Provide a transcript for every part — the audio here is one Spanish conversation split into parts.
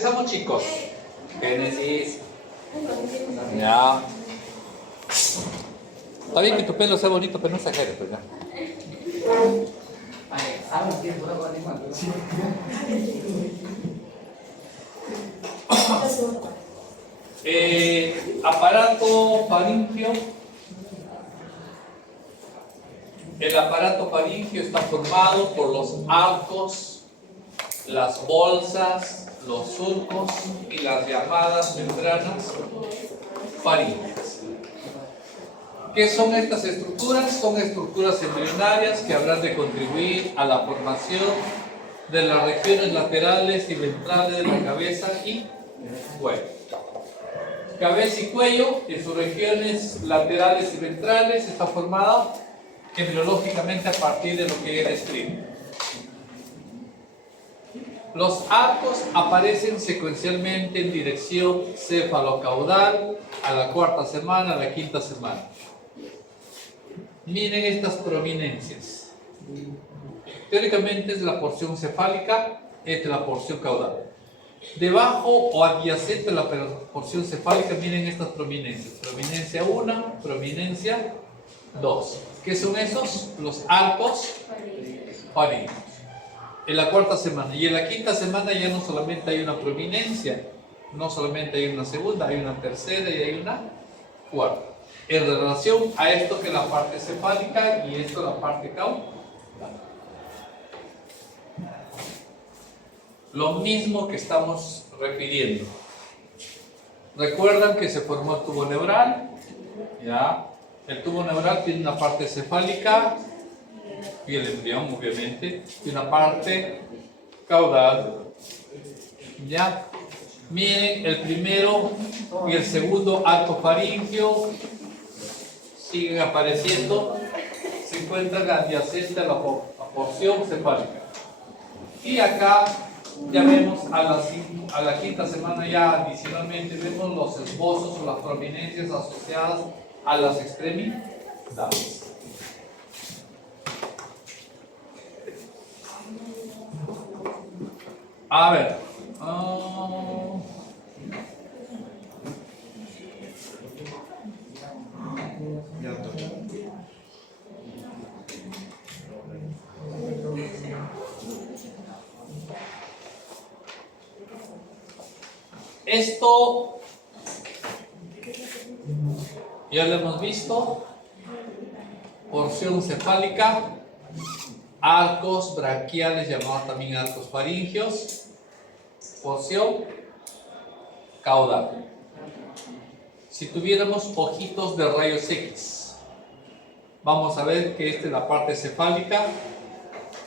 Empezamos, chicos. Génesis. Ya. Está bien que tu pelo sea bonito, pero no exageres, pues ya. Aparato faríngeo. El aparato faríngeo está formado por los arcos, las bolsas, los surcos y las llamadas membranas faríngeas. ¿Qué son estas estructuras? Son estructuras embrionarias que habrán de contribuir a la formación de las regiones laterales y ventrales de la cabeza y cuello. Cabeza y cuello, en sus regiones laterales y ventrales, está formada embriológicamente a partir de lo que he descrito. Los arcos aparecen secuencialmente en dirección cefalocaudal a la cuarta semana, a la quinta semana. Miren estas prominencias. Teóricamente es la porción cefálica, esta es la porción caudal. Debajo o adyacente a la porción cefálica, miren estas prominencias. Prominencia 1, prominencia 2. ¿Qué son esos? Los arcos faríngeos. En la cuarta semana. Y en la quinta semana ya no solamente hay una prominencia, no solamente hay una segunda, hay una tercera y hay una cuarta. En relación a esto que es la parte cefálica y esto la parte caudal. Lo mismo que estamos refiriendo. Recuerdan que se formó el tubo neural. ¿Ya? El tubo neural tiene una parte cefálica y el embrión, obviamente, y una parte caudal. ¿Ya? Miren, el primero y el segundo arco faríngeo siguen apareciendo, se encuentran adyacentes a la porción cefálica. Y acá ya vemos a la quinta semana, ya adicionalmente vemos los esbozos o las prominencias asociadas a las extremidades. A ver. Esto ya lo hemos visto. Porción cefálica, arcos braquiales llamados también arcos faríngeos, porción caudal. Si tuviéramos ojitos de rayos X, vamos a ver que esta es la parte cefálica,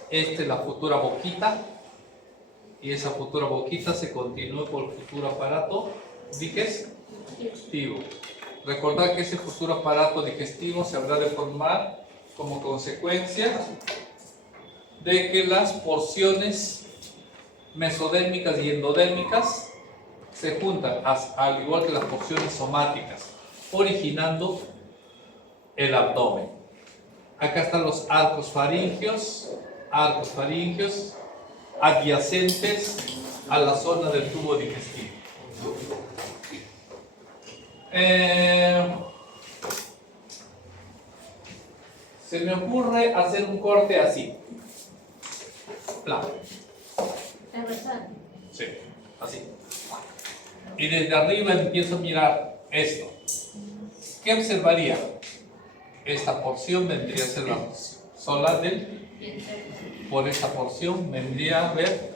esta es la futura boquita, y esa futura boquita se continúa por el futuro aparato digestivo. Recordad que ese futuro aparato digestivo se habrá de formar como consecuencia de que las porciones mesodérmicas y endodérmicas se juntan, al igual que las porciones somáticas, originando el abdomen. Acá están los arcos faríngeos adyacentes a la zona del tubo digestivo. Se me ocurre hacer un corte así. Plano. Sí, así. Y desde arriba empiezo a mirar esto. ¿Qué observaría? Esta porción vendría a ser la zona del... Por esta porción vendría a ver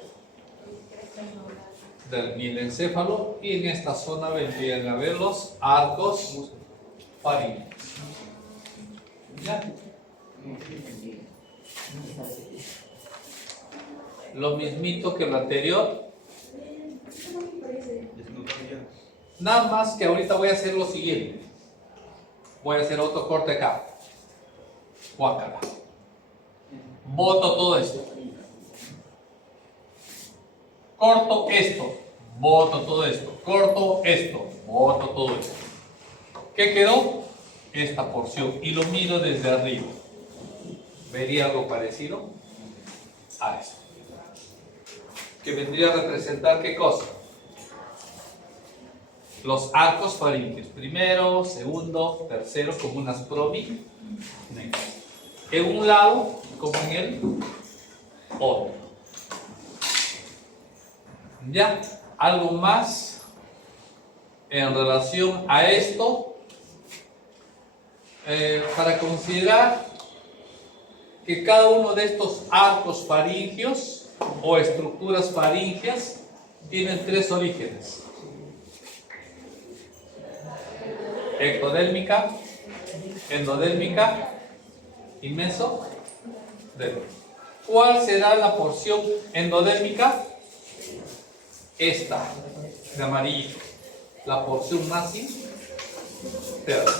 del mielencéfalo y en esta zona vendrían a ver los arcos faríngeos. ¿Ya? Lo mismito que lo anterior. Nada más que ahorita voy a hacer lo siguiente. Voy a hacer otro corte acá. Guácala. Boto todo esto. Corto esto. Boto todo esto. Corto esto. Boto todo esto. ¿Qué quedó? Esta porción. Y lo miro desde arriba. ¿Vería algo parecido a esto? Que vendría a representar ¿qué cosa? los arcos faríngeos. Primero, segundo, tercero, como unas prominentes. En un lado, como en el otro. ¿Ya? Algo más en relación a esto, para considerar que cada uno de estos arcos faringios o estructuras faringias tienen tres orígenes: ectodérmica, endodérmica y mesodérmica. ¿Cuál será la porción endodérmica? Esta, de amarillo, la porción más interna.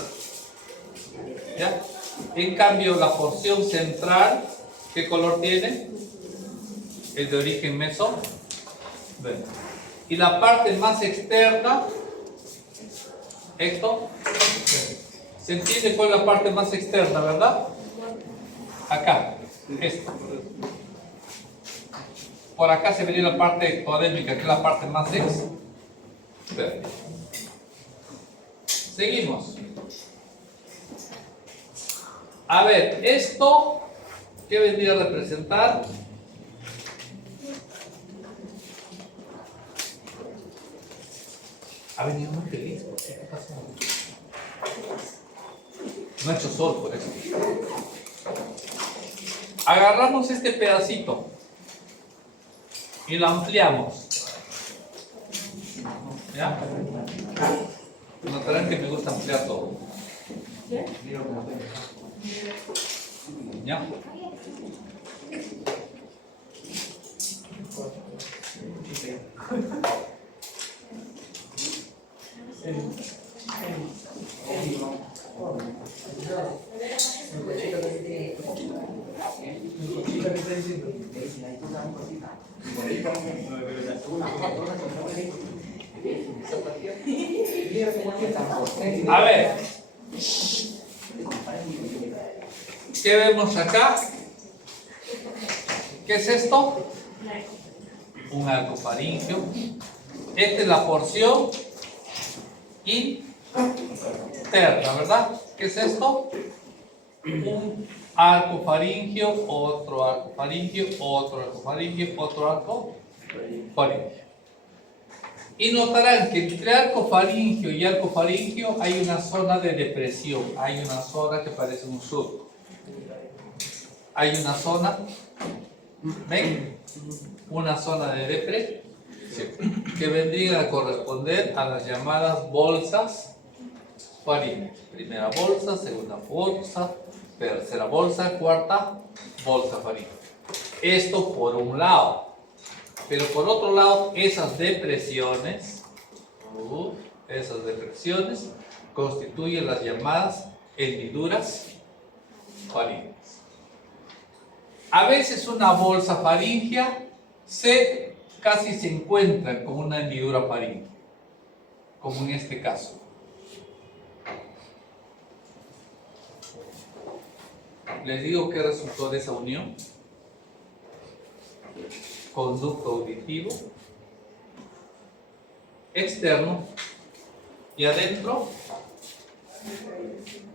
¿Ya? En cambio, la porción central, ¿qué color tiene? Es de origen mesodérmico. Y la parte más externa, ectodérmica. ¿Se entiende cuál es la parte más externa, verdad? Acá, esto. Por acá se vería la parte ectodérmica, que es la parte más externa. Seguimos. A ver, esto, ¿qué vendría a representar? Ha venido muy feliz. ¿Qué pasó? No ha hecho sol por eso. Agarramos este pedacito y lo ampliamos. ¿Ya? Notarán que me gusta ampliar todo. ¿Ya? A ver, ¿qué vemos acá? ¿Qué es esto? Un arco faríngeo. Esta es la porción interna, ¿verdad? ¿Qué es esto? Un arco faríngeo, otro arco faríngeo, otro arco faríngeo, otro arco faríngeo. Y notarán que entre arco faríngeo y arco faríngeo hay una zona de depresión, hay una zona que parece un surco. Hay una zona, ¿ven? Una zona de depresión que vendría a corresponder a las llamadas bolsas faríngeas. Primera bolsa, segunda bolsa, tercera bolsa, cuarta bolsa faríngea. Esto por un lado. Pero por otro lado, esas depresiones constituyen las llamadas hendiduras faríngeas. A veces una bolsa faríngea casi se encuentra con una hendidura faríngea, como en este caso. Les digo qué resultó de esa unión. Conducto auditivo externo y adentro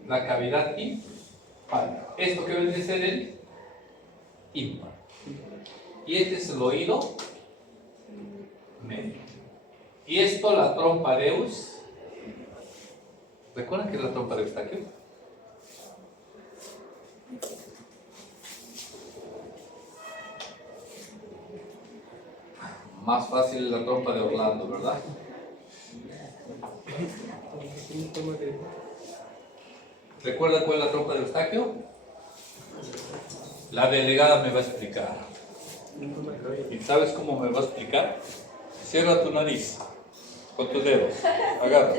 la cavidad impar. Esto que viene a ser el impar. Y este es el oído medio. Y esto la trompa de Eus. ¿Recuerdan que la trompa de Eustaquio? Más fácil la trompa de Orlando, ¿verdad? ¿Recuerdan cuál es la trompa de Eustaquio? La delegada me va a explicar. ¿Y sabes cómo me va a explicar? Cierra tu nariz con tus dedos. Agarra.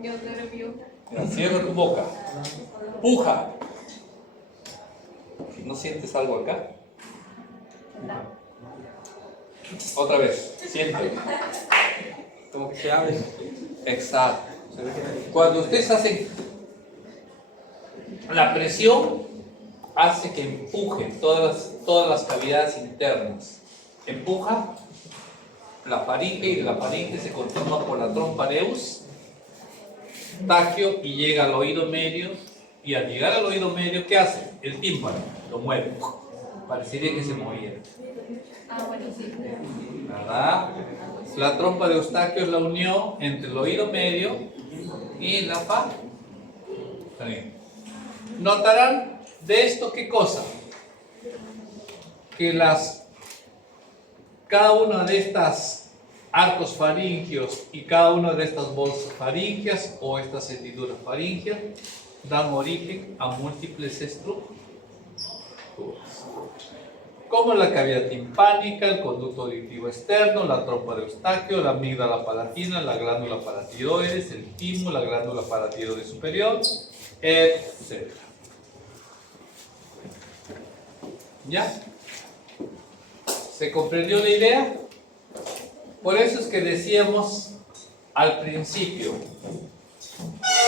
Ya, cierra tu boca. Puja. ¿No sientes algo acá? Otra vez, siente. Como que se abre. Exacto. Cuando ustedes hacen la presión, hace que empujen todas las cavidades internas. Empuja la faringe y la faringe se continúa por la trompa de Eus Eustaquio y llega al oído medio. Y al llegar al oído medio, ¿qué hace? El tímpano lo mueve. Parecería que se moviera. Ah, bueno, sí. ¿Verdad? La trompa de Eustaquio es la unión entre el oído medio y la faringe. Notarán de esto qué cosa, que cada una de estas arcos faringios y cada una de estas bolsas faringias o estas hendiduras faringias dan origen a múltiples estructuras, como la cavidad timpánica, el conducto auditivo externo, la trompa de Eustaquio, la amígdala palatina, la glándula paratiroides, el timo, la glándula paratiroides superior, etc. ¿Ya? ¿Se comprendió la idea? Por eso es que decíamos al principio,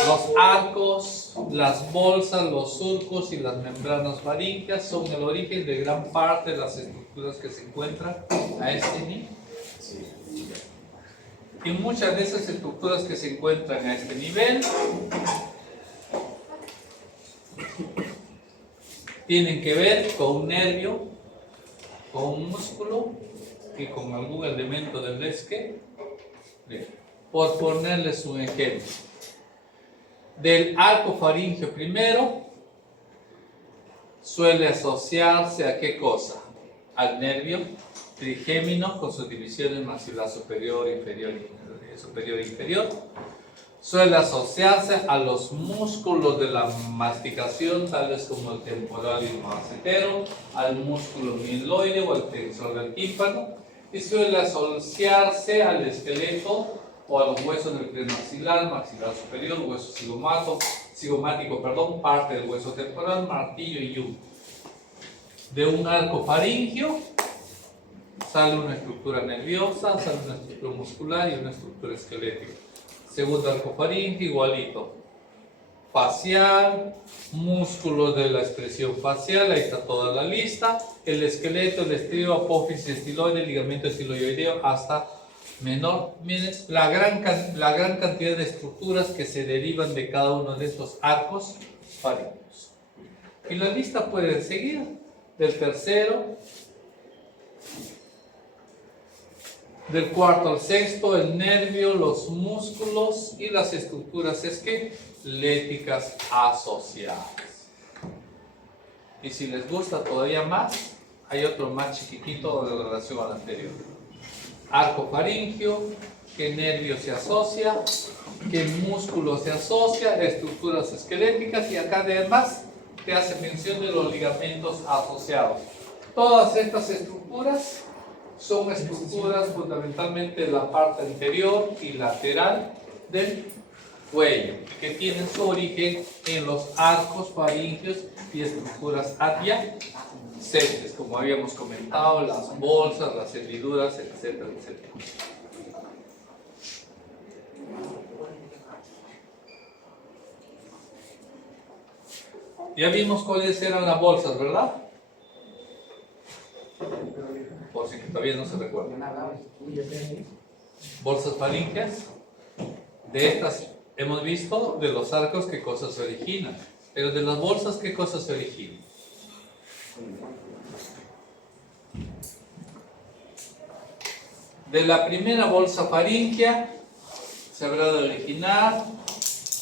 los arcos, las bolsas, los surcos y las membranas faríngeas son el origen de gran parte de las estructuras que se encuentran a este nivel. Y muchas de esas estructuras que se encuentran a este nivel tienen que ver con un nervio, con un músculo y con algún elemento del esqueleto. Por ponerles un ejemplo, del arco faríngeo primero suele asociarse a ¿qué cosa? Al nervio trigémino con sus divisiones maxilar superior, inferior e inferior. Suele asociarse a los músculos de la masticación, tales como el temporal y el macetero, al músculo mieloide o al tensor del tímpano, y suele asociarse al esqueleto o a los huesos del premaxilar, maxilar superior, hueso cigomático, parte del hueso temporal, martillo y yunque. De un arco faríngeo sale una estructura nerviosa, sale una estructura muscular y una estructura esquelética. Segundo arco faríngeo, igualito. Facial, músculos de la expresión facial, ahí está toda la lista. El esqueleto, el estribo, apófisis estiloide, ligamento estiloideo, hasta menor. Miren la gran cantidad de estructuras que se derivan de cada uno de estos arcos faríngeos. Y la lista puede seguir del tercero, del cuarto al sexto, el nervio, los músculos y las estructuras esqueléticas asociadas. Y si les gusta todavía más, hay otro más chiquitito de relación al anterior. Arco faríngeo, qué nervio se asocia, qué músculo se asocia, estructuras esqueléticas, y acá además te hace mención de los ligamentos asociados. Todas estas estructuras son estructuras fundamentalmente de la parte anterior y lateral del cuello, que tienen su origen en los arcos faríngeos y estructuras adyacentes, como habíamos comentado, las bolsas, las hendiduras, etcétera, etcétera. Ya vimos cuáles eran las bolsas, ¿verdad? Por si todavía no se recuerdan. Bolsas faríngeas. De estas hemos visto de los arcos qué cosas se originan. Pero de las bolsas, ¿qué cosas se originan? De la primera bolsa faríngea se habrá de originar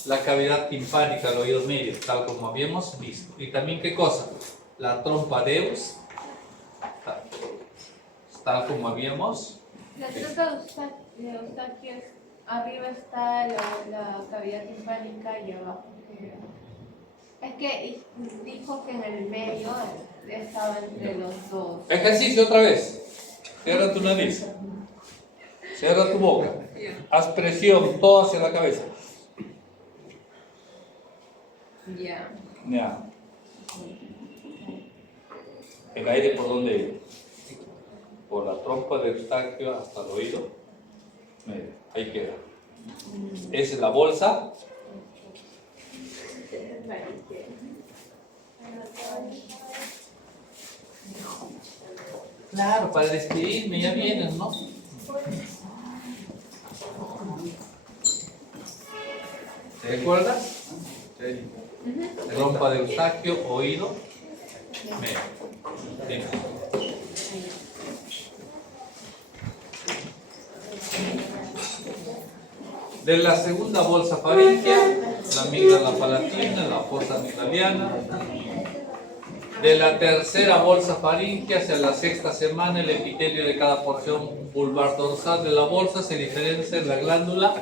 la cavidad timpánica, el oído medio, tal como habíamos visto. Y también, ¿qué cosa? La trompa de Eustaquio, tal como habíamos La trompa de Eustaquio, arriba está la cavidad timpánica y abajo. Es que dijo que en el medio estaba entre los dos. Ejercicio otra vez. Cierra tu nariz. Cierra tu boca. Haz presión todo hacia la cabeza. Ya. Ya. ¿El aire por dónde? Por la trompa de Eustaquio hasta el oído. Mira, ahí queda. Esa es la bolsa. Claro, para despedirme ya vienen, ¿no? ¿Recuerdas? Trompa de Eustaquio, oído, medio. Bien. De la segunda bolsa faríngea, la amígdala palatina, la fosa amigdaliana. De la tercera bolsa faríngea hacia la sexta semana, el epitelio de cada porción vulvar dorsal de la bolsa se diferencia en la glándula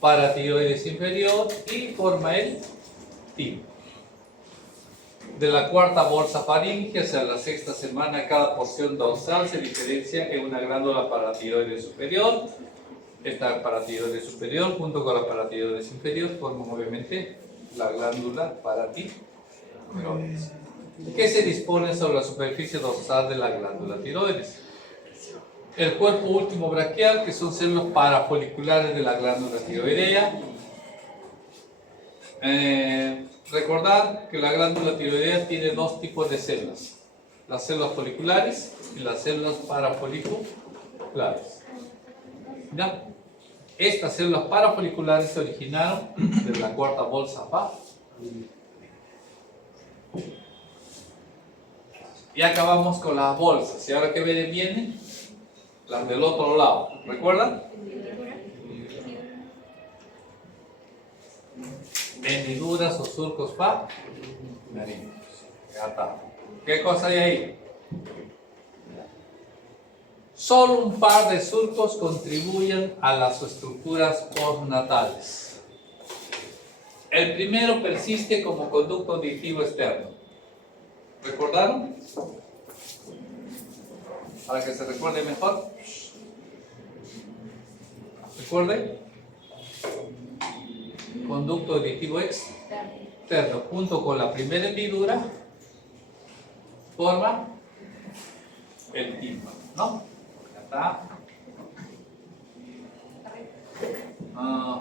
paratiroides inferior y forma el timo. De la cuarta bolsa faríngea hacia la sexta semana, cada porción dorsal se diferencia en una glándula paratiroides superior. Esta paratiroides superior junto con la paratiroides inferior forman obviamente la glándula paratiroides, que se dispone sobre la superficie dorsal de la glándula tiroides. El cuerpo último braquial, que son células parafoliculares de la glándula tiroidea. Recordad que la glándula tiroidea tiene dos tipos de células: las células foliculares y las células parafoliculares. ¿Ya? Estas células parafoliculares se originaron de la cuarta bolsa faríngea. Y acabamos con las bolsas. ¿Y ahora qué vienen? Las del otro lado. ¿Recuerdan? Hendiduras o surcos faríngeos. Ya está. ¿Qué cosa hay ahí? Solo un par de surcos contribuyen a las estructuras postnatales. El primero persiste como conducto auditivo externo. ¿Recordaron? Para que se recuerde mejor. ¿Recuerden? Conducto auditivo externo. Junto con la primera hendidura forma el tímpano, ¿no? Ya está.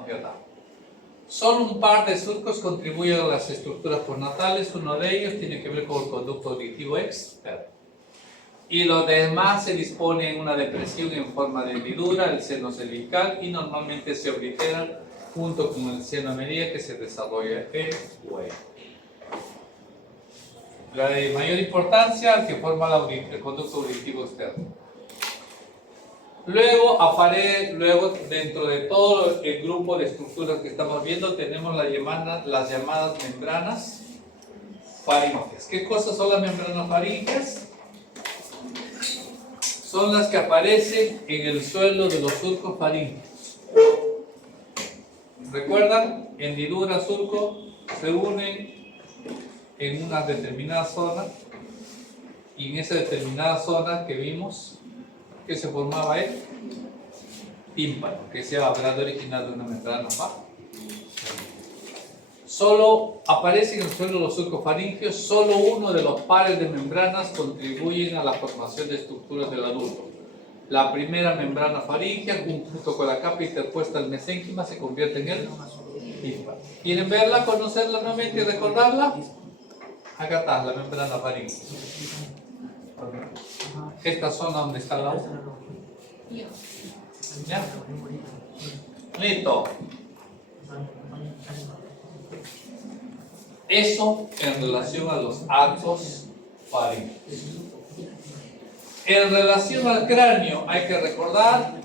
Ya está. Solo un par de surcos contribuyen a las estructuras postnatales. Uno de ellos tiene que ver con el conducto auditivo externo. Y los demás se disponen en una depresión en forma de hendidura, el seno cervical, y normalmente se obliteran junto con el seno a medida que se desarrolla el cuello. La de mayor importancia, el que forma el conducto auditivo externo. Luego, dentro de todo el grupo de estructuras que estamos viendo, tenemos las llamadas membranas faríngeas. ¿Qué cosas son las membranas faríngeas? Son las que aparecen en el suelo de los surcos faríngeos. ¿Recuerdan? Hendidura, surco se unen en una determinada zona, y en esa determinada zona que vimos que se formaba el tímpano, que se habrá de originar de una membrana faríngea. Solo aparece en el suelo de los surcos faringeos, solo uno de los pares de membranas contribuyen a la formación de estructuras del adulto. La primera membrana faríngea, junto con la capa interpuesta del mesénquima, se convierte en el tímpano. ¿Quieren verla, conocerla nuevamente y recordarla? Acá está la membrana faríngea. Esta zona donde está la hoja. ¿Ya? Listo. Eso en relación a los actos faríngeos. En relación al cráneo, hay que recordar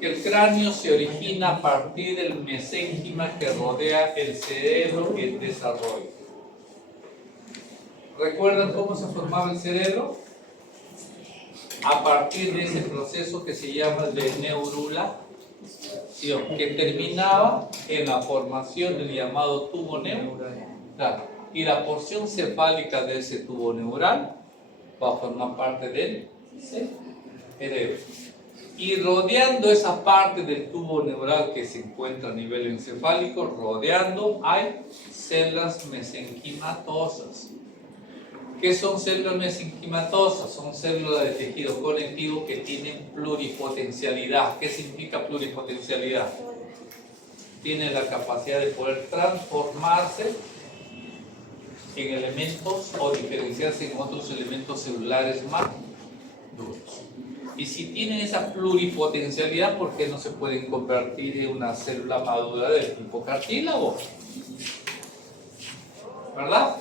que el cráneo se origina a partir del mesénquima que rodea el cerebro en desarrollo. ¿Recuerdan cómo se formaba el cerebro? A partir de ese proceso que se llama de neurulación, que terminaba en la formación del llamado tubo neural. Y la porción cefálica de ese tubo neural va a formar parte del cerebro. Y rodeando esa parte del tubo neural que se encuentra a nivel encefálico, rodeando hay células mesenquimatosas. ¿Qué son células mesenquimatosas? Son células de tejido conectivo que tienen pluripotencialidad. ¿Qué significa pluripotencialidad? Tienen la capacidad de poder transformarse en elementos o diferenciarse en otros elementos celulares más duros. Y si tienen esa pluripotencialidad, ¿por qué no se pueden convertir en una célula madura del tipo cartílago? ¿Verdad?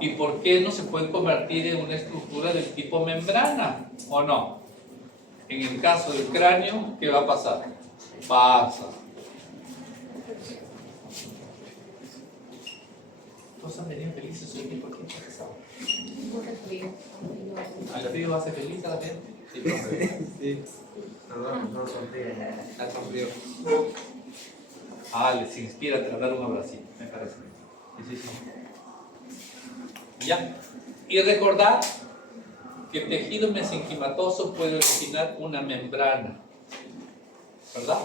¿Y por qué no se pueden convertir en una estructura del tipo membrana? ¿O no? En el caso del cráneo, ¿qué va a pasar? Pasa. Todos han venido felices hoy, ¿por qué está pesado? ¿Al frío hace feliz a la gente? Sí, profe. Sí. Perdón, no sonríe. Está con frío. Les inspira a dar un abracito, me parece. Sí, sí, sí. Ya. Y recordar que el tejido mesenquimatoso puede originar una membrana, ¿verdad?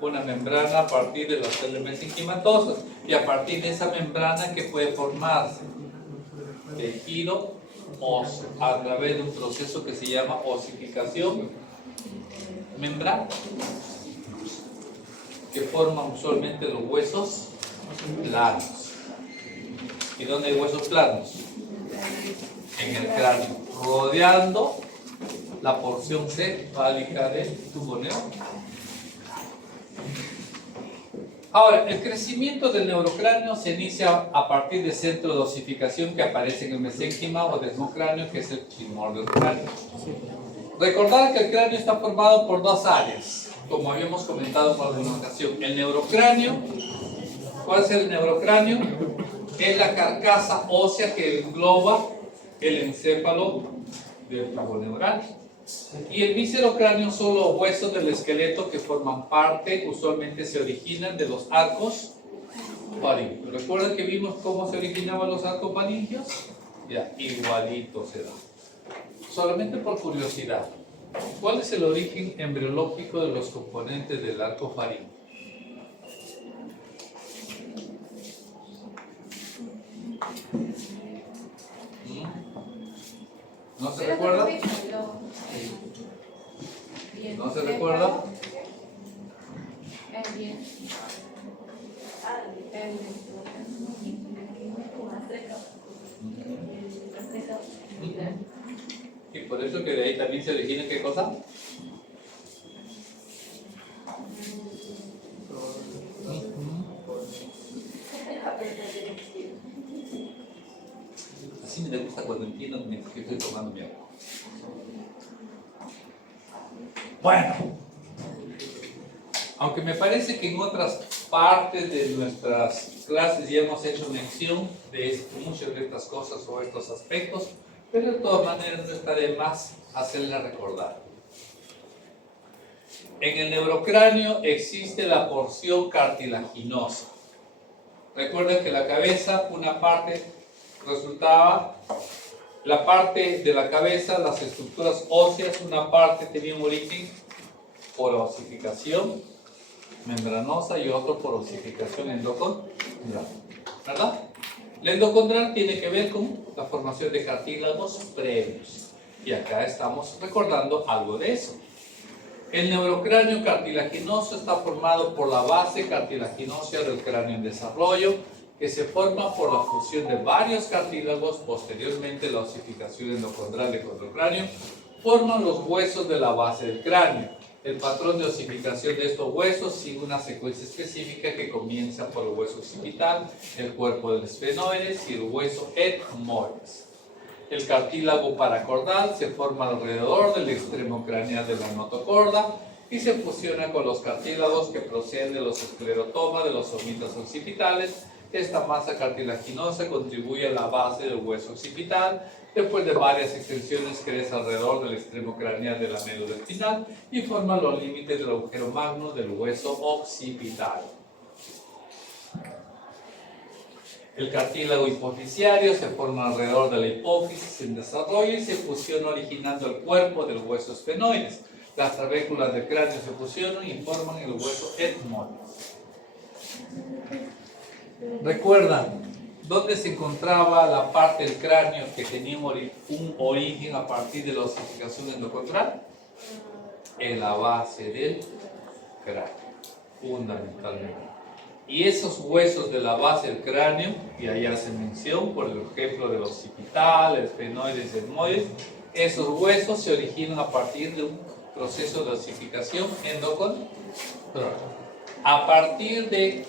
Una membrana a partir de las células mesenquimatosas, y a partir de esa membrana que puede formarse tejido óseo a través de un proceso que se llama osificación membrana, que forman usualmente los huesos planos. ¿Y dónde hay huesos planos? En el cráneo, rodeando la porción cefálica del tubo neural. Ahora, el crecimiento del neurocráneo se inicia a partir del centro de osificación que aparece en el mesénquima o desmocráneo, que es el primordio del cráneo. Recordar que el cráneo está formado por dos áreas, como habíamos comentado en alguna ocasión. El neurocráneo, ¿cuál es el neurocráneo? Es la carcasa ósea que engloba el encéfalo del tubo neural. Y el viscerocráneo son los huesos del esqueleto que forman parte, usualmente se originan de los arcos faringios. ¿Recuerdan que vimos cómo se originaban los arcos faringios? Ya, igualito se da. Solamente por curiosidad, ¿cuál es el origen embriológico de los componentes del arco faríngeo? ¿No se recuerda? ¿No se recuerda? Y por eso que de ahí también se origina ¿qué cosa? Así me gusta cuando entiendo que estoy tomando mi agua. Bueno, aunque me parece que en otras partes de nuestras clases ya hemos hecho mención de muchas de estas cosas o estos aspectos, pero de todas maneras no está de más hacerla recordar. En el neurocráneo existe la porción cartilaginosa. Recuerden que la cabeza, una parte resultaba, la parte de la cabeza, las estructuras óseas, una parte tenía un origen por osificación membranosa y otro por osificación endocondral, ¿verdad? La endocondral tiene que ver con la formación de cartílagos previos, y acá estamos recordando algo de eso. El neurocráneo cartilaginoso está formado por la base cartilaginosa del cráneo en desarrollo, que se forma por la fusión de varios cartílagos. Posteriormente, la osificación endocondral del condrocráneo forman los huesos de la base del cráneo. El patrón de osificación de estos huesos sigue una secuencia específica que comienza por el hueso occipital, el cuerpo del esfenoides y el hueso etmoides. El cartílago paracordal se forma alrededor del extremo craneal de la notocorda y se fusiona con los cartílagos que proceden de los esclerotomas de los somitas occipitales. Esta masa cartilaginosa contribuye a la base del hueso occipital. Después de varias extensiones crece alrededor del extremo craneal de la médula espinal y forma los límites del agujero magno del hueso occipital. El cartílago hipofisiario se forma alrededor de la hipófisis en desarrollo y se fusiona originando el cuerpo del hueso esfenoides. Las trabéculas del cráneo se fusionan y forman el hueso etmoides. ¿Recuerdan dónde se encontraba la parte del cráneo que tenía un origen a partir de la osificación endocondral? En la base del cráneo, fundamentalmente. Y esos huesos de la base del cráneo, y ahí hace mención por el ejemplo del occipital, el esfenoides y el etmoides, esos huesos se originan a partir de un proceso de osificación endocondral. A partir de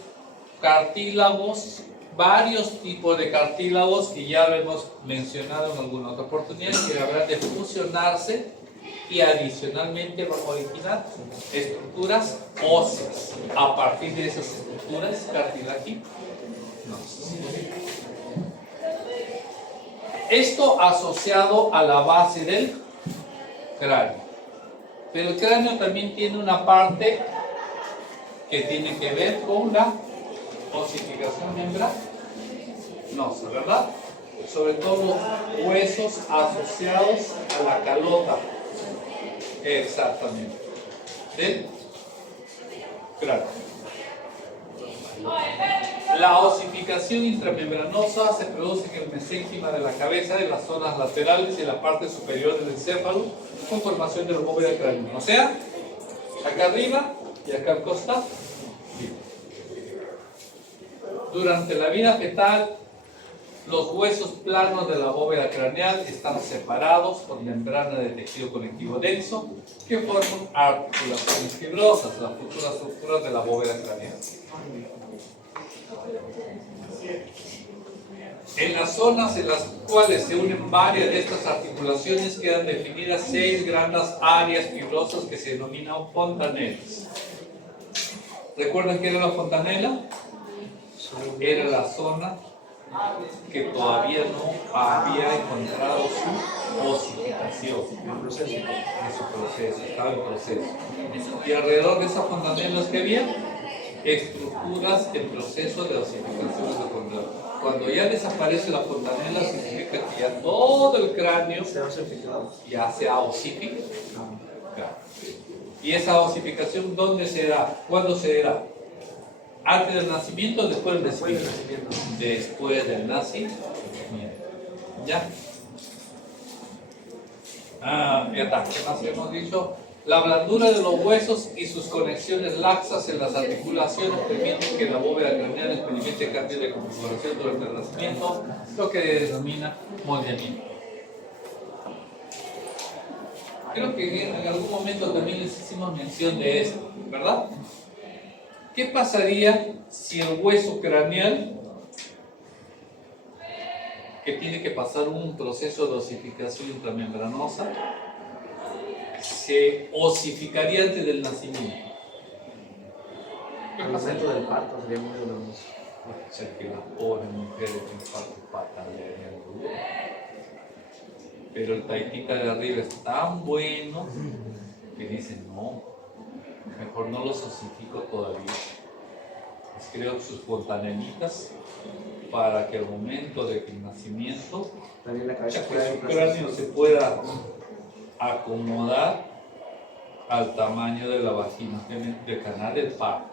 cartílagos, varios tipos de cartílagos que ya lo hemos mencionado en alguna otra oportunidad, que habrán de fusionarse y adicionalmente van a originar estructuras óseas a partir de esas estructuras cartilaginosas. Esto asociado a la base del cráneo. Pero el cráneo también tiene una parte que tiene que ver con la osificación membranosa, ¿verdad? Sobre todo los huesos asociados a la calota. Exactamente. Del cráneo. La osificación intramembranosa se produce en el mesénquima de la cabeza, de las zonas laterales y en la parte superior del encéfalo, con formación de la bóveda craneal. O sea, acá arriba y acá al costado. Durante la vida fetal, los huesos planos de la bóveda craneal están separados por membrana de tejido conectivo denso que forman articulaciones fibrosas, las futuras estructuras de la bóveda craneal. En las zonas en las cuales se unen varias de estas articulaciones quedan definidas 6 grandes áreas fibrosas que se denominan fontanelas. ¿Recuerdan qué era la fontanela? Era la zona que todavía no había encontrado su osificación. En su proceso, estaba en proceso. Y alrededor de esas fontanelas que había estructuras en proceso de osificación endocondral. Cuando ya desaparece la fontanela, significa que ya todo el cráneo ya se ha osificado. ¿Y esa osificación dónde se da? ¿Cuándo se da? ¿Antes del nacimiento o después del nacimiento? Después del nacimiento. ¿Ya? Ya está. ¿Qué más hemos dicho? La blandura de los huesos y sus conexiones laxas en las articulaciones permiten que la bóveda craneal experimente cambios de configuración durante el nacimiento, lo que denomina moldeamiento. Creo que en algún momento también les hicimos mención de esto, ¿verdad? ¿Qué pasaría si el hueso craneal, que tiene que pasar un proceso de osificación intramembranosa, se osificaría antes del nacimiento? El momento del parto sería muy doloroso. O sea, que las pobres mujeres en parto patalearían duro. Pero el taitita de arriba es tan bueno que dicen, no, mejor no los osifico todavía. Les creo sus fontanelitas para que al momento del nacimiento También la cabeza que su cráneo se pueda acomodar al tamaño de la vagina del canal del parto.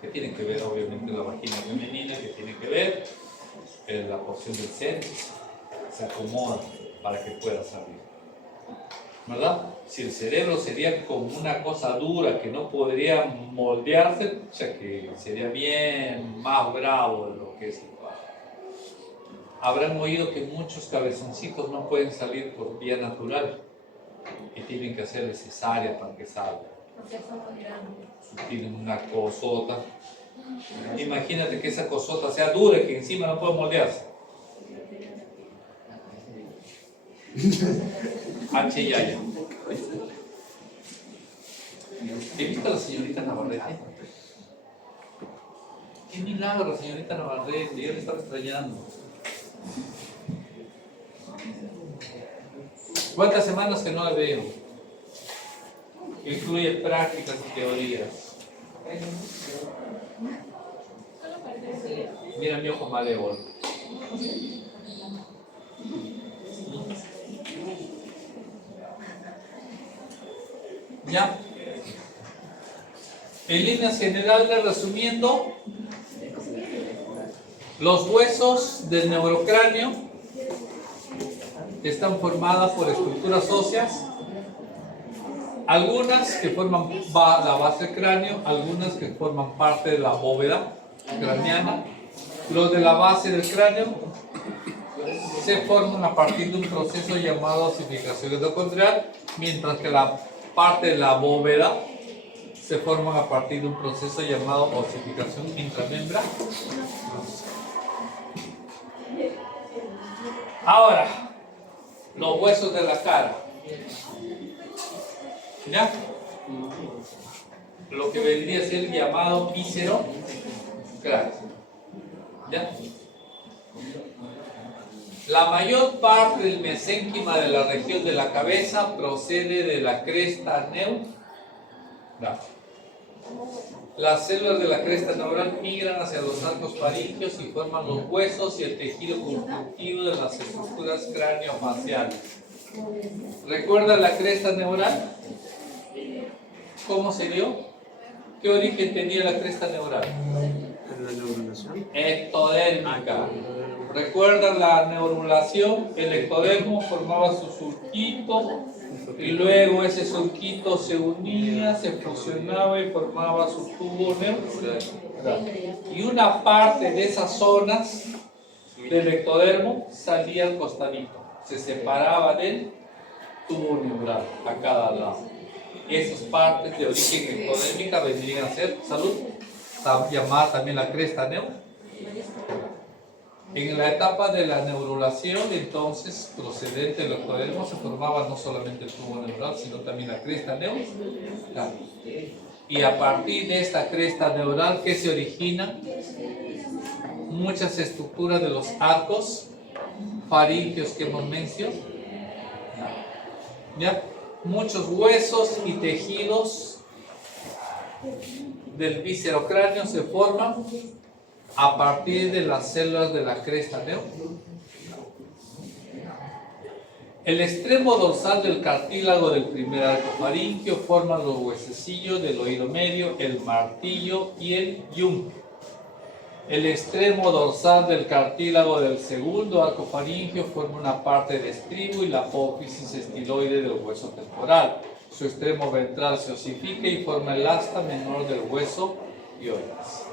¿Qué tiene que ver obviamente la vagina femenina? ¿Qué tiene que ver? La porción del seno se acomoda para que pueda salir, ¿verdad? Si el cerebro sería como una cosa dura que no podría moldearse, o sea que sería bien más bravo de lo que es el parto. Habrán oído que muchos cabezoncitos no pueden salir por vía natural y tienen que hacerle cesárea para que salga. Porque son muy grandes. Tienen una cosota. Imagínate que esa cosota sea dura y que encima no puede moldearse. H y Yaya. ¿He visto a la señorita Navarrete? Qué milagro, la señorita Navarrete, yo le estaba extrañando. ¿Cuántas semanas que no la veo? Incluye prácticas y teorías. Mira mi ojo malévolo. ¿Ya? En líneas generales, resumiendo, los huesos del neurocráneo están formadas por estructuras óseas, algunas que forman la base del cráneo, algunas que forman parte de la bóveda craneana. Los de la base del cráneo se forman a partir de un proceso llamado osificación endocondrial, mientras que la parte de la bóveda se forman a partir de un proceso llamado osificación intramembrana. Ahora, los huesos de la cara. ¿Ya? Lo que vendría a ser llamado víscero cráneo. ¿Ya? La mayor parte del mesénquima de la región de la cabeza procede de la cresta neural. Las células de la cresta neural migran hacia los arcos faríngeos y forman los huesos y el tejido conjuntivo de las estructuras craneofaciales. ¿Recuerda la cresta neural? ¿Cómo se dio? ¿Qué origen tenía la cresta neural? En la neurulación. Ectodérmica. ¿Recuerdan la neurulación? El ectodermo formaba su surquito y luego ese surquito se unía, se fusionaba y formaba su tubo neural. Y una parte de esas zonas del ectodermo salía al costadito, se separaba del tubo neural a cada lado. Esas partes de origen ectodérmica vendrían a ser, salud, llamada también la cresta neural. En la etapa de la neurulación, entonces, procedente del ectodermo, se formaba no solamente el tubo neural, sino también la cresta neural. Y a partir de esta cresta neural, ¿qué se origina? Muchas estructuras de los arcos faríngeos que hemos mencionado. ¿Ya? Muchos huesos y tejidos del viscerocráneo se forman a partir de las células de la cresta neural. El extremo dorsal del cartílago del primer arco faríngeo forman los huesecillos del oído medio, el martillo y el yunque. El extremo dorsal del cartílago del segundo arco faríngeo forma una parte del estribo y la apófisis estiloide del hueso temporal. Su extremo ventral se osifica y forma el asta menor del hueso hyoides.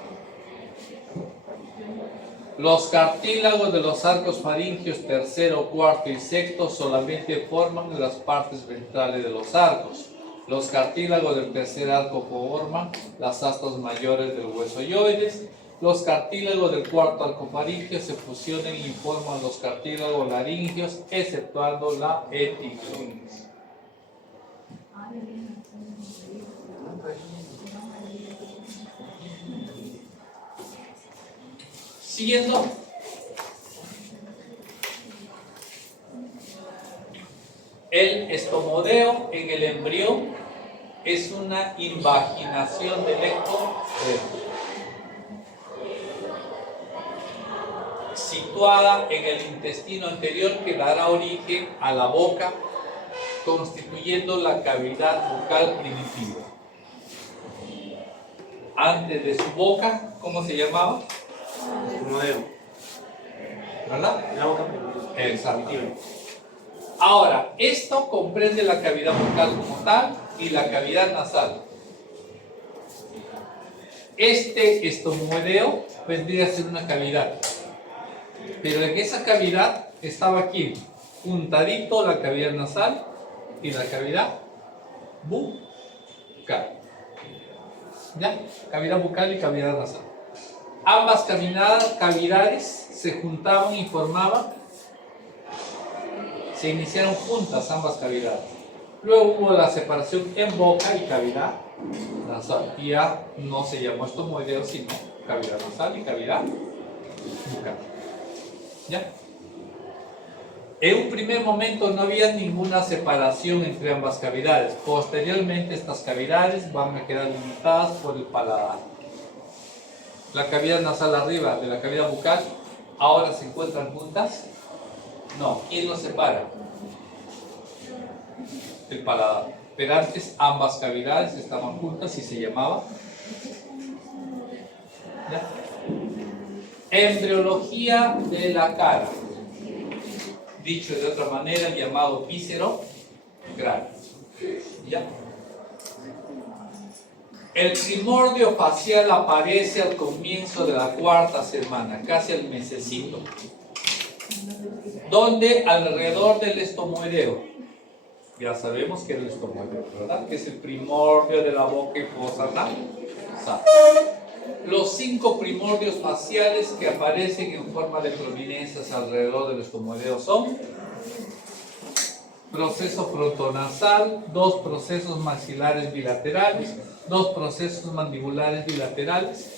Los cartílagos de los arcos faringios tercero, cuarto y sexto solamente forman las partes ventrales de los arcos. Los cartílagos del tercer arco forman las astas mayores del hueso hyoides. Los cartílagos del cuarto arco faríngeo se fusionan y forman los cartílagos laringeos, exceptuando la epiglotis. Siguiendo, el estomodeo en el embrión es una invaginación del ectodermo, situada en el intestino anterior que dará origen a la boca, constituyendo la cavidad bucal primitiva. Antes de su boca, ¿cómo se llamaba? Estomodeo. ¿Verdad? La boca primitiva. Exacto. Ahora, esto comprende la cavidad bucal como tal y la cavidad nasal. Este estomodeo vendría a ser una cavidad, pero en esa cavidad estaba aquí, juntadito la cavidad nasal y la cavidad bucal. ¿Ya? Cavidad bucal y cavidad nasal. Ambas cavidades se juntaban y formaban, se iniciaron juntas ambas cavidades. Luego hubo la separación en boca y cavidad nasal. Y ya no se llamó estomodeo, sino cavidad nasal y cavidad bucal. ¿Ya? En un primer momento no había ninguna separación entre ambas cavidades. Posteriormente estas cavidades van a quedar limitadas por el paladar. La cavidad nasal arriba de la cavidad bucal ahora se encuentran juntas. No, ¿quién los separa? El paladar. Pero antes ambas cavidades estaban juntas y se llamaba. ¿Ya? Embriología de la cara. Dicho de otra manera, llamado viscerocráneo. ¿Ya? El primordio facial aparece al comienzo de la cuarta semana, casi al mesecito. ¿Dónde? Alrededor del estomoideo. Ya sabemos que es el estomoideo, ¿verdad? Que es el primordio de la boca y fosa nasal. Los 5 primordios faciales que aparecen en forma de prominencias alrededor del estomoideo son proceso frontonasal, 2 procesos maxilares bilaterales, 2 procesos mandibulares bilaterales.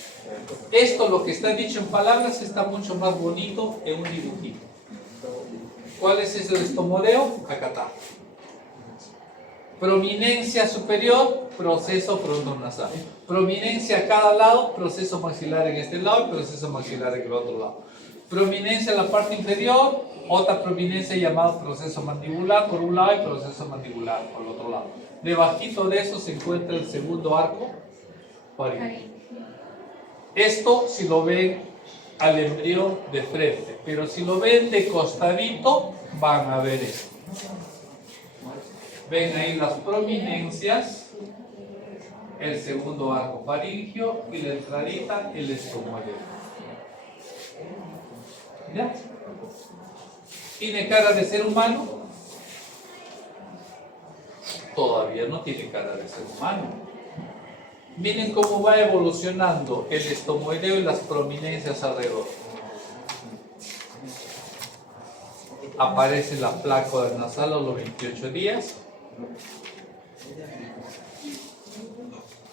Esto, lo que está dicho en palabras, está mucho más bonito en un dibujito. ¿Cuál es ese estomoideo? Acá está. Prominencia superior, proceso frontonasal. Prominencia a cada lado, proceso maxilar en este lado y proceso maxilar en el otro lado. Prominencia en la parte inferior, otra prominencia llamada proceso mandibular por un lado y proceso mandibular por el otro lado. Debajito de eso se encuentra el segundo arco faríngeo. Esto si lo ven al embrión de frente, pero si lo ven de costadito van a ver esto. Ven ahí las prominencias, el segundo arco faríngeo y la entradita, el estomoideo. ¿Ya? ¿Tiene cara de ser humano? Todavía no tiene cara de ser humano. Miren cómo va evolucionando el estomoideo y las prominencias alrededor. Aparece la placa nasal a los 28 días.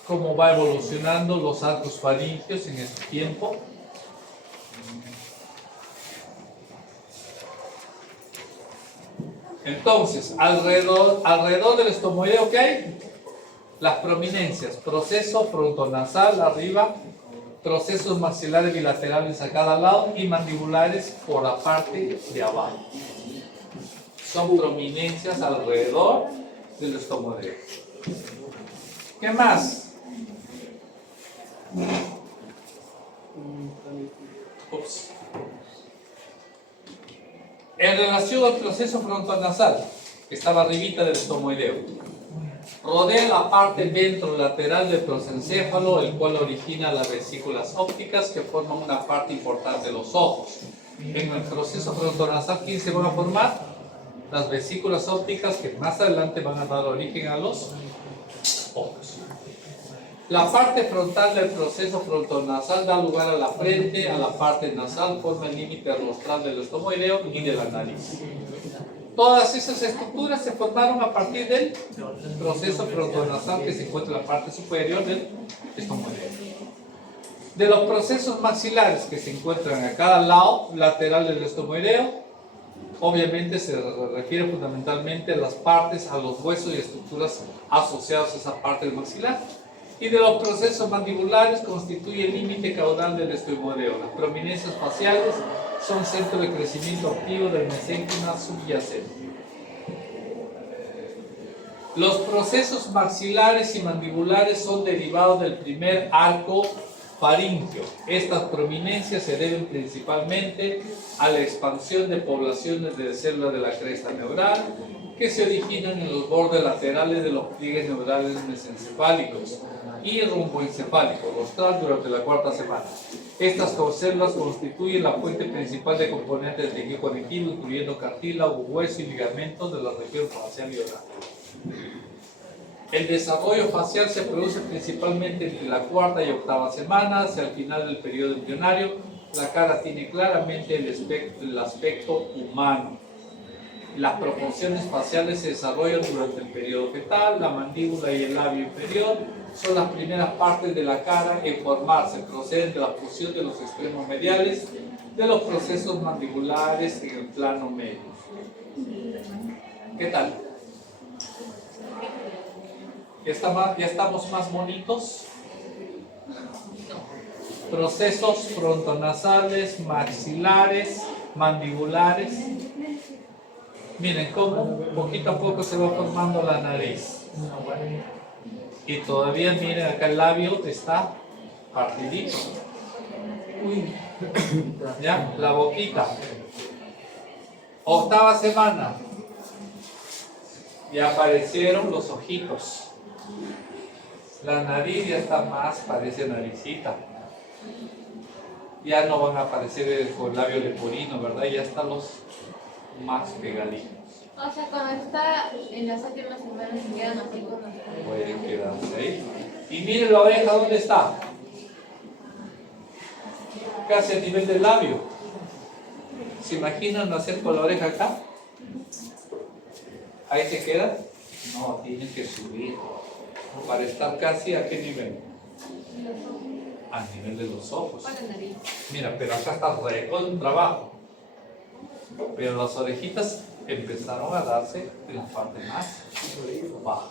Cómo va evolucionando los arcos faríngeos en este tiempo. Entonces, alrededor del estomoideo, ¿qué hay? Las prominencias, proceso frontonasal arriba, procesos maxilares bilaterales a cada lado y mandibulares por la parte de abajo. Son prominencias alrededor del estomoideo. ¿Qué más? Ups. En relación al proceso frontonasal, que estaba arribita del estomoideo, rodea la parte ventrolateral del prosencéfalo, el cual origina las vesículas ópticas que forman una parte importante de los ojos. En el proceso frontonasal, ¿quién se van a formar? Las vesículas ópticas que más adelante van a dar origen a los ojos. La parte frontal del proceso frontonasal da lugar a la frente, a la parte nasal, forma el límite rostral del estomoideo y de la nariz. Todas esas estructuras se formaron a partir del proceso frontonasal que se encuentra en la parte superior del estomoideo. De los procesos maxilares que se encuentran a cada lado lateral del estomoideo, obviamente se refiere fundamentalmente a las partes, a los huesos y estructuras asociados a esa parte del maxilar. Y de los procesos mandibulares constituye el límite caudal del estomoideo. Las prominencias faciales son centro de crecimiento activo del mesénquima subyacente. Los procesos maxilares y mandibulares son derivados del primer arco faríngeo. Estas prominencias se deben principalmente a la expansión de poblaciones de células de la cresta neural que se originan en los bordes laterales de los pliegues neurales mesencefálicos y rumboencefálico rostral durante la cuarta semana. Estas células constituyen la fuente principal de componentes del tejido conectivo, incluyendo cartílago, hueso y ligamentos de la región facial y oral. El desarrollo facial se produce principalmente entre la cuarta y octava semana, hacia el final del periodo embrionario. La cara tiene claramente el aspecto humano. Las proporciones faciales se desarrollan durante el periodo fetal. La mandíbula y el labio inferior son las primeras partes de la cara en formarse, proceden de la fusión de los extremos mediales de los procesos mandibulares en el plano medio. ¿Qué tal? ¿Ya estamos más bonitos? Procesos frontonasales, maxilares, mandibulares. Miren cómo poquito a poco se va formando la nariz. Y todavía miren acá el labio está partidito. ¿Ya? La boquita. Octava semana. Ya aparecieron los ojitos. La nariz ya está más, parece naricita. ya no van a aparecer con labio leporino, ¿verdad? Ya están los más pegaditos. O sea, cuando está en la séptima semana se quedan así con los... Pueden quedarse ahí. Y miren la oreja, ¿dónde está? Casi a nivel del labio. ¿Se imaginan nacer con la oreja acá? ¿Ahí se queda? No, tienen que subir. Para estar casi a qué nivel? A nivel de los ojos. Con la nariz. Mira, pero acá está recontra abajo. Pero las orejitas empezaron a darse en la parte más baja.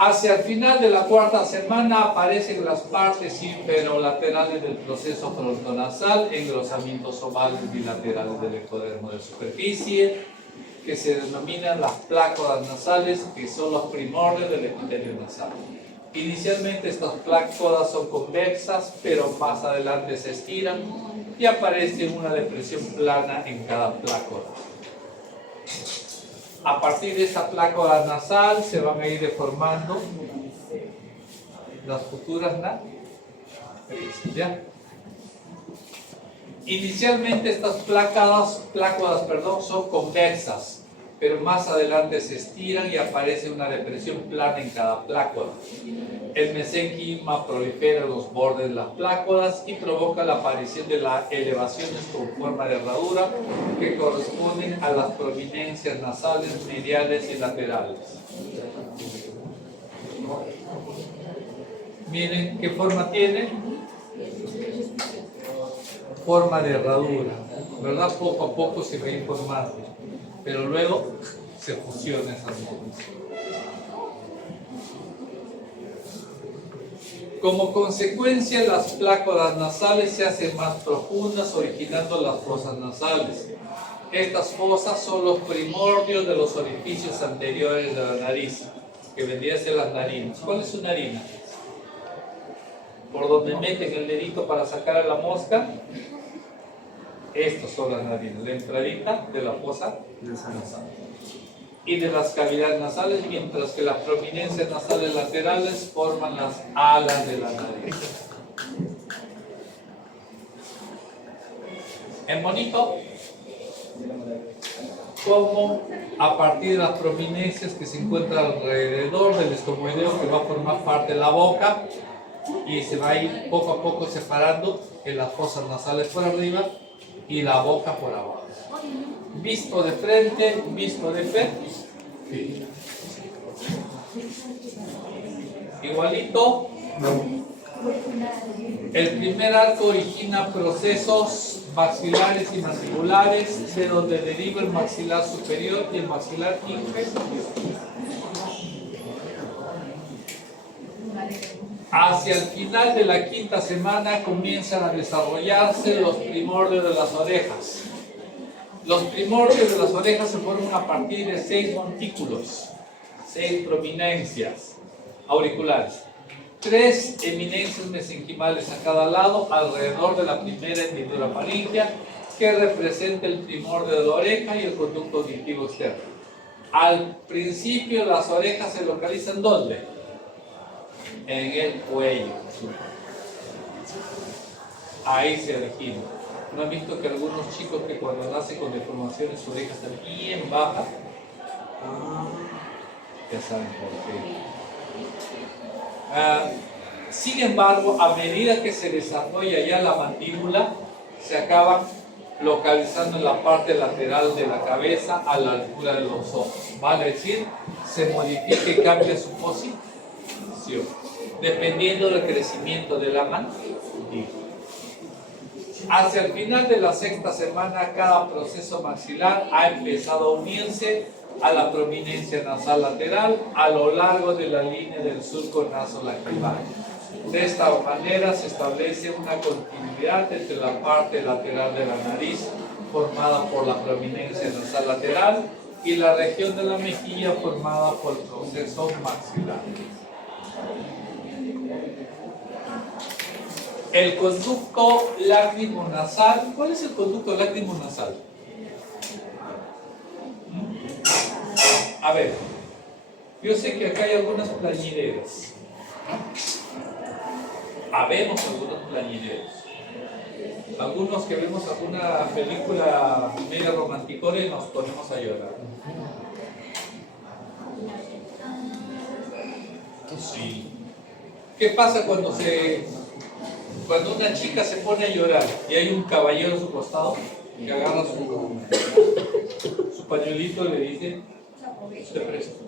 Hacia el final de la cuarta semana aparecen las partes inferolaterales del proceso frontonasal, engrosamientos ovales bilaterales del ectodermo de superficie, que se denominan las plácodas nasales, que son los primordios del epitelio nasal. Inicialmente estas plácodas son convexas, pero más adelante se estiran y aparece una depresión plana en cada plácoda. A partir de esa plácoda nasal se van a ir deformando las futuras narices, ¿ya? Inicialmente estas plácodas, son convexas, pero más adelante se estiran y aparece una depresión plana en cada plácoda. El mesénquima prolifera en los bordes de las plácodas y provoca la aparición de las elevaciones con forma de herradura que corresponden a las prominencias nasales, mediales y laterales. Miren qué forma tiene. Forma de herradura, ¿verdad? Poco a poco se va a ir formando, pero luego se fusionan esas formas. Como consecuencia, las plácodas nasales se hacen más profundas, originando las fosas nasales. Estas fosas son los primordios de los orificios anteriores de la nariz, que vendrían a ser las narinas. ¿Cuál es su narina? Por donde meten el dedito para sacar a la mosca. Estas son las narinas, la entradita de la fosa nasal y de las cavidades nasales, mientras que las prominencias nasales laterales forman las alas de la nariz. Es bonito como a partir de las prominencias que se encuentran alrededor del estomoideo, que va a formar parte de la boca y se va a ir poco a poco separando en las fosas nasales por arriba y la boca por abajo. Visto de frente, visto de perfil. Igualito, el primer arco origina procesos maxilares y mandibulares, de donde deriva el maxilar superior y el maxilar inferior. Hacia el final de la quinta semana comienzan a desarrollarse los primordios de las orejas. Los primordios de las orejas se forman a partir de 6 montículos, 6 prominencias auriculares, 3 eminencias mesenquimales a cada lado alrededor de la primera hendidura faríngea, que representa el primordio de la oreja y el conducto auditivo externo. Al principio las orejas se localizan ¿dónde? En el cuello. Ahí se origina. ¿No han visto que algunos chicos que cuando nacen con deformaciones su oreja está bien baja? Ya saben por qué. Sin embargo, a medida que se desarrolla ya la mandíbula, se acaban localizando en la parte lateral de la cabeza a la altura de los ojos. Vale decir, se modifica y cambia su posición, dependiendo del crecimiento de la mandíbula. Hacia el final de la sexta semana, cada proceso maxilar ha empezado a unirse a la prominencia nasal lateral a lo largo de la línea del surco nasolacrimal. De esta manera se establece una continuidad entre la parte lateral de la nariz, formada por la prominencia nasal lateral, y la región de la mejilla, formada por el proceso maxilar. El conducto lágrimo-nasal. ¿Cuál es el conducto lágrimo-nasal? A ver, Yo sé que acá hay algunas plañideras. Habemos algunos plañideros. Algunos que vemos alguna película media romanticona y nos ponemos a llorar. Sí. ¿Qué pasa cuando una chica se pone a llorar y hay un caballero a su costado que agarra su pañuelito y le dice, te presto?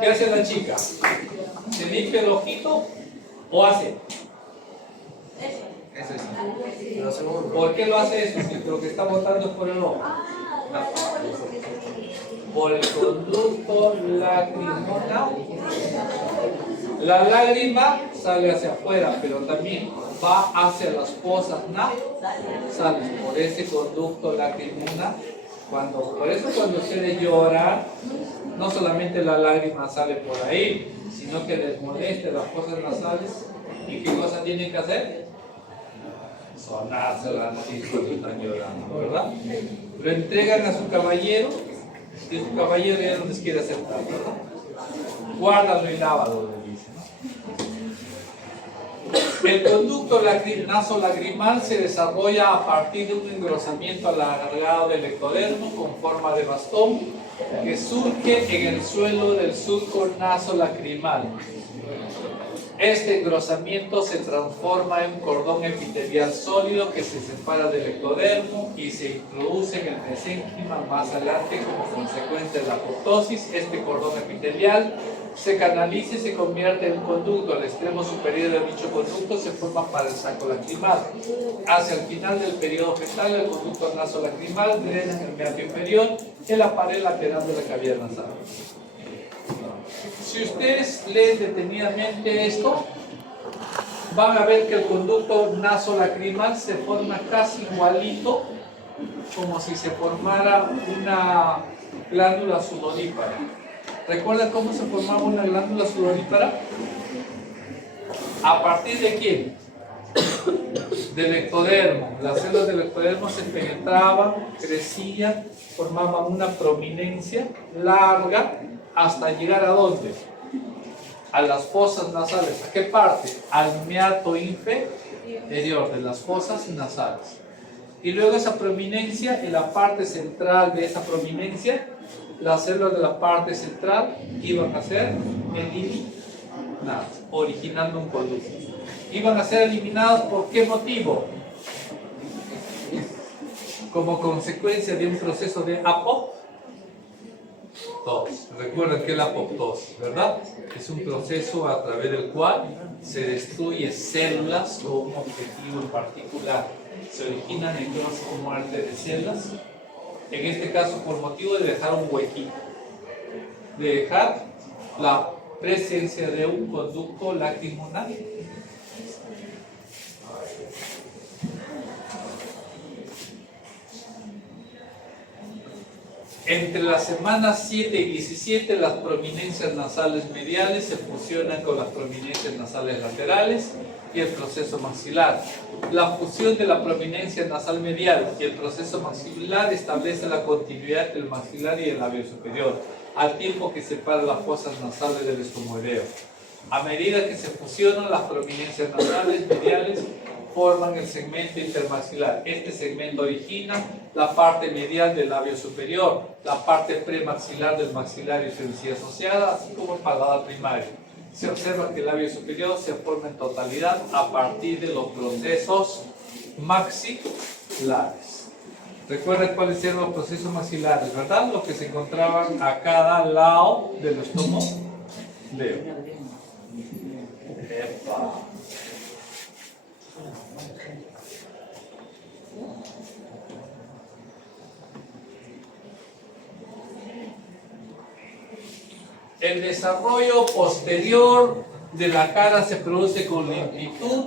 ¿Qué hace la chica? ¿Se limpia el ojito o hace? Eso es. Lo segundo. ¿Por qué lo hace eso? Si lo que está botando es por el ojo. Por el conducto lacrimal. La lágrima sale hacia afuera, pero también va hacia las fosas nasales por ese conducto lacrimal. Por eso cuando ustedes lloran, no solamente la lágrima sale por ahí, sino que les molesta las fosas nasales. ¿Y qué cosa tienen que hacer? Sonarse la nariz cuando están llorando, ¿verdad? Lo entregan a su caballero y su caballero ya no les quiere aceptar, ¿verdad? Guárdalo y lávalo, le dice, ¿no? El conducto nasolagrimal se desarrolla a partir de un engrosamiento alargado del ectodermo con forma de bastón que surge en el suelo del surco nasolacrimal. Este engrosamiento se transforma en un cordón epitelial sólido que se separa del ectodermo y se introduce en el mesénquima más adelante como consecuencia de la apoptosis. Este cordón epitelial se canaliza y se convierte en un conducto. Al extremo superior de dicho conducto se forma para el saco lacrimal. Hacia el final del periodo fetal, el conducto nasolacrimal drena en el meato inferior en la pared lateral de la cavidad nasal. Si ustedes leen detenidamente esto, van a ver que el conducto nasolacrimal se forma casi igualito como si se formara una glándula sudorípara. ¿Recuerdan cómo se formaba una glándula sudorípara? ¿A partir de quién? Del ectodermo. Las células del ectodermo se penetraban, crecían, formaban una prominencia larga hasta llegar ¿a dónde? A las fosas nasales. ¿A qué parte? Al meato inferior de las fosas nasales. Y luego esa prominencia, en la parte central de esa prominencia, las células de la parte central iban a ser eliminadas, originando un conducto. Iban a ser eliminadas ¿por qué motivo? Como consecuencia de un proceso de apoptosis. Recuerden que es la apoptosis, ¿verdad? Es un proceso a través del cual se destruye células con un objetivo en particular. Se origina necrosis o muerte de células, en este caso por motivo de dejar un huequito, de dejar la presencia de un conducto lacrimal. Entre las semanas 7 y 17, las prominencias nasales mediales se fusionan con las prominencias nasales laterales y el proceso maxilar. La fusión de la prominencia nasal medial y el proceso maxilar establece la continuidad del maxilar y el labio superior, al tiempo que separa las fosas nasales del estomoideo. A medida que se fusionan, las prominencias nasales mediales forman el segmento intermaxilar. Este segmento origina la parte medial del labio superior, la parte premaxilar del maxilar y su encía asociada, así como el paladar primario. Se observa que el labio superior se forma en totalidad a partir de los procesos maxilares. Recuerden cuáles eran los procesos maxilares, ¿verdad? Los que se encontraban a cada lado del estómago. El desarrollo posterior de la cara se produce con lentitud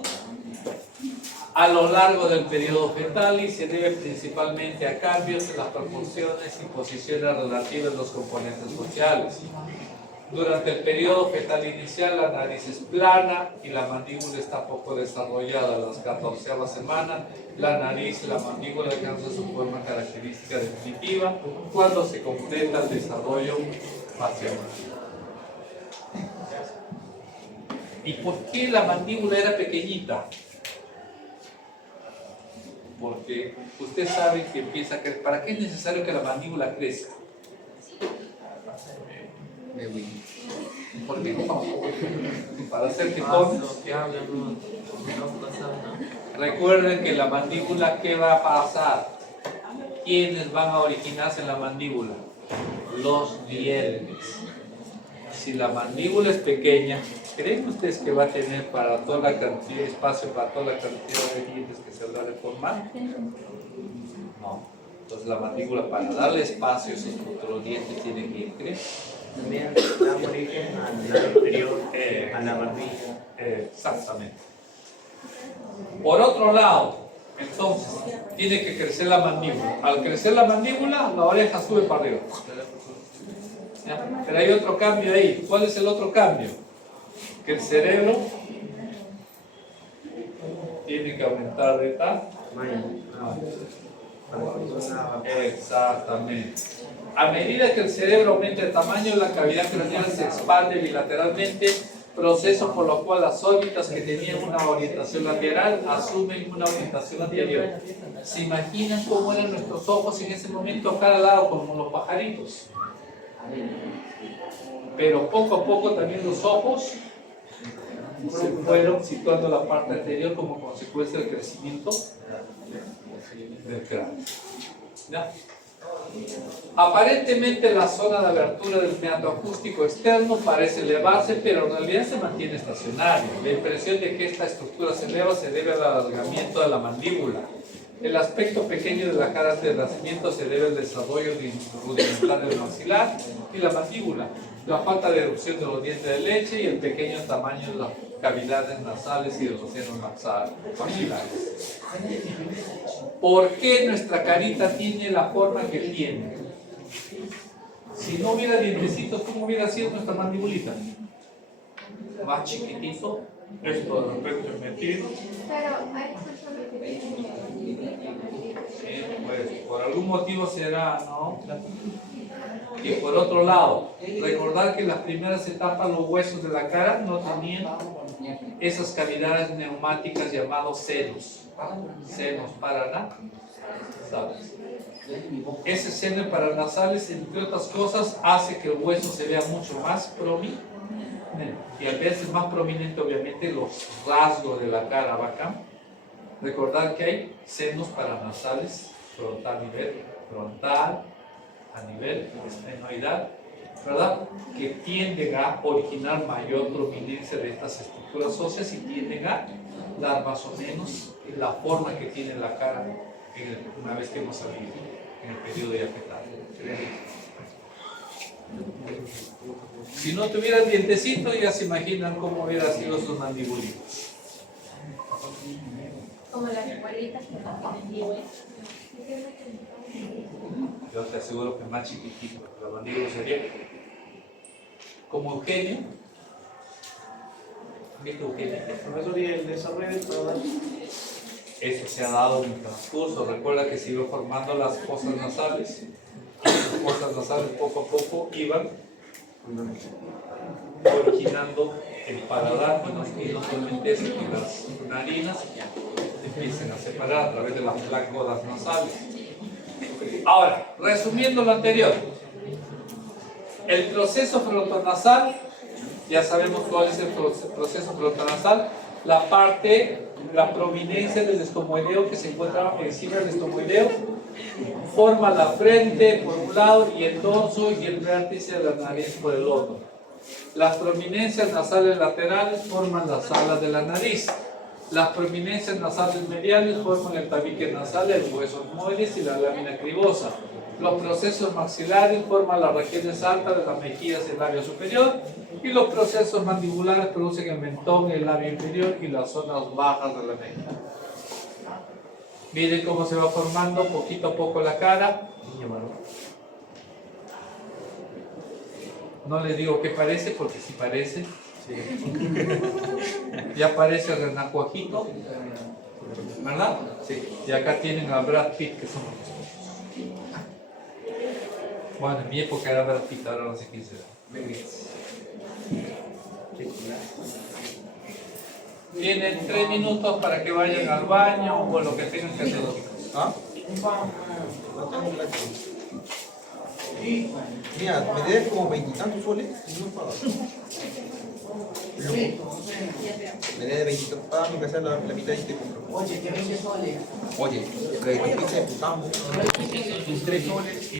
a lo largo del periodo fetal y se debe principalmente a cambios en las proporciones y posiciones relativas de los componentes faciales. Durante el periodo fetal inicial, la nariz es plana y la mandíbula está poco desarrollada. A las 14ª semana, la nariz y la mandíbula alcanzan su forma característica definitiva cuando se completa el desarrollo facial. ¿Y por qué la mandíbula era pequeñita? Porque usted sabe que empieza a crecer. ¿Para qué es necesario que la mandíbula crezca? ¿Por qué? Para hacer que comes. Recuerden que la mandíbula, ¿qué va a pasar? ¿Quiénes van a originarse en la mandíbula? Los dientes. Si la mandíbula es pequeña, ¿creen ustedes que va a tener para toda la cantidad de espacio, para toda la cantidad de dientes que se va a formar? No. Entonces la mandíbula, para darle espacio a esos futuros dientes, tiene que ir creciendo. También da origen al lado inferior, a la barbilla. Exactamente. Por otro lado, entonces, tiene que crecer la mandíbula. Al crecer la mandíbula, la oreja sube para arriba. ¿Ya? Pero hay otro cambio ahí. ¿Cuál es el otro cambio? Que el cerebro tiene que aumentar de tamaño. Exactamente. A medida que el cerebro aumenta de tamaño, la cavidad craneal se expande bilateralmente, proceso por lo cual las órbitas que tenían una orientación lateral asumen una orientación anterior. ¿Se imaginan cómo eran nuestros ojos en ese momento a cada lado, como los pajaritos? Pero poco a poco también los ojos se fueron situando la parte anterior como consecuencia del crecimiento del cráneo. ¿Ya? Aparentemente la zona de abertura del meandro acústico externo parece elevarse, pero en realidad se mantiene estacionario. La impresión de que esta estructura se eleva se debe al alargamiento de la mandíbula. El aspecto pequeño de la cara de nacimiento se debe al desarrollo rudimentario del maxilar y la mandíbula, la falta de erupción de los dientes de leche y el pequeño tamaño de las cavidades nasales y de los senos maxilares. ¿Por qué nuestra carita tiene la forma que tiene? Si no hubiera dientecitos, ¿cómo hubiera sido nuestra mandibulita? Más chiquitito, esto de repente metido. Pero hay personas que tienen Pues por algún motivo será, ¿no? Y por otro lado, recordar que en las primeras etapas los huesos de la cara no tenían esas cavidades neumáticas llamados senos. Senos paranasales. Ese seno paranasales, entre otras cosas, hace que el hueso se vea mucho más prominente. Y al verse más prominente, obviamente, los rasgos de la cara bacán. Recordar que hay senos paranasales, frontal a nivel esfenoidal, ¿verdad? Que tienden a originar mayor prominencia de estas estructuras óseas y tienden a dar más o menos la forma que tiene la cara una vez que hemos salido en el periodo ya fetal. Si no tuvieran dientecitos, ya se imaginan cómo hubiera sido sus mandibulitas. como las escuelitas que no tienen huesos. Yo te aseguro que más chiquitito, la mandíbula sería como Eugenio. ¿Viste Eugenio? Profesor, ¿y el desarrollo del caudal? Eso se ha dado en el transcurso. Recuerda que se iba formando las fosas nasales. Las fosas nasales poco a poco iban originando el paladar, bueno, y no solamente eso, que las narinas empiecen a separar a través de las placodas nasales. Ahora, resumiendo lo anterior, el proceso frontonasal, ya sabemos cuál es el proceso frontonasal, la prominencia del estomoideo que se encuentra encima del estomoideo, forma la frente por un lado y el dorso y el vértice de la nariz por el otro. Las prominencias nasales laterales forman las alas de la nariz. Las prominencias nasales mediales forman el tabique nasal, el hueso etmoides y la lámina cribosa. Los procesos maxilares forman las regiones altas de las mejillas y el labio superior, y los procesos mandibulares producen el mentón, el labio inferior y las zonas bajas de la mejilla. Miren cómo se va formando poquito a poco la cara. No les digo qué parece, porque si parece, ya parece el renacuajito, ¿verdad? Sí. Y acá tienen a Brad Pitt, que son los dos. Bueno, en mi época era Brad Pitt, ahora no sé quién será. Tienen 3 minutos para que vayan al baño o lo que tengan que hacer, chicos. ¿Ah? Mira, me debes como 20 y tantos soles y no he pagado. Me debes 20 y tantos, págame que sea la mitad y te compro. Oye, que 20 soles. Oye, que pizza de putamo. 3 soles.